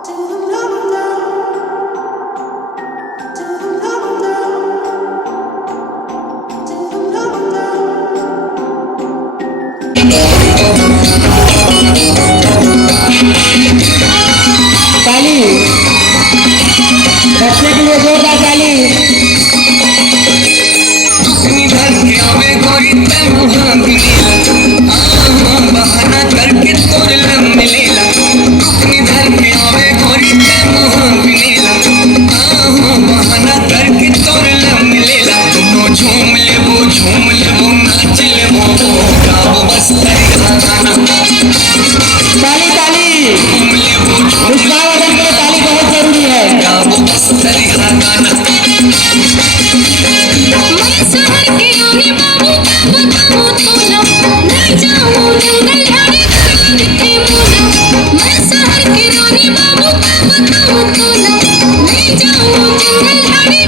ताली बच्चे के लिए जोरदार ताली। बहाना करके तोर लम मिलेला इधर के आवे गोरी ते मुहां मिलेला बहाना करके तोर लम मिलेला दोनों झूम लेबो नाच लेबो गाओ बस तेरी गाना। ताली ताली झूम लेबो ताली बहुत जरूरी है। गाओ बस तेरी गाना। शहर के आने बाबू बताओ तो ना नहीं जाऊं जंगल झाड़ी दिखे मोना। मैं शहर के रानी बाबू बताओ तो ना नहीं जाऊं जंगल झाड़ी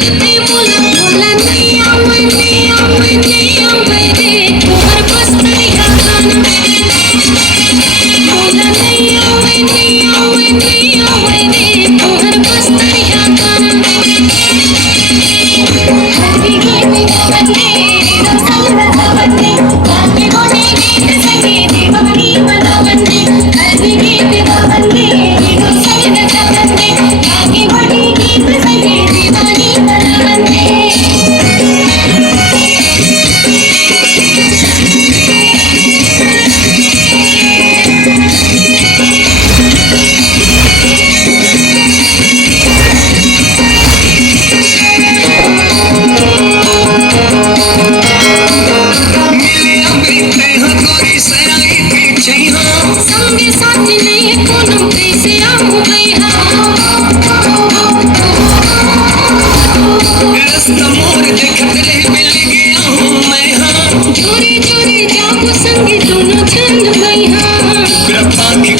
दिखे मोना। बोला नहीं आवे रे तोहर बस तेरी गाना। बोला नहीं आवे रे तोहर बस तेरी गाना।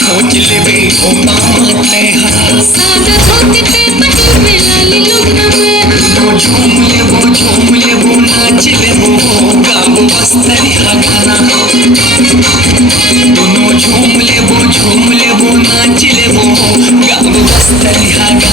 खोज लेबे ओ पाते सादा धोती पे बटन में लाली लुगना में झूम लेबो नाच लेबो गाओ बस तेरी गाना। दोनों झूम लेबो नाच लेबो गाओ बस तेरी गाना।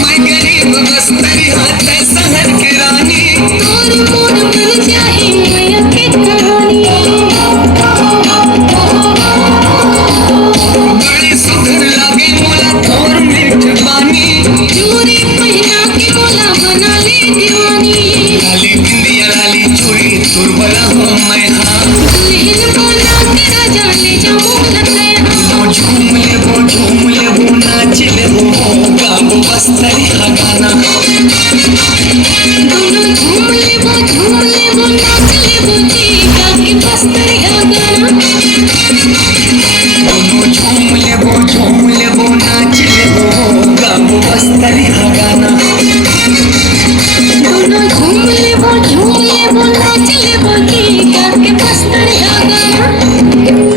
मैं गरीब बस तेरी हाथ शहर के रानी तोर मोर बन जाए माया के कहानी। बड़े सुघर लागे मोला थोर मीठ बानी चूड़ी पहना के मोला बना ले दीवानी। लाली बिंदिया लाली चूड़ी तुर बला हूँ मैं हाँ दुल्हन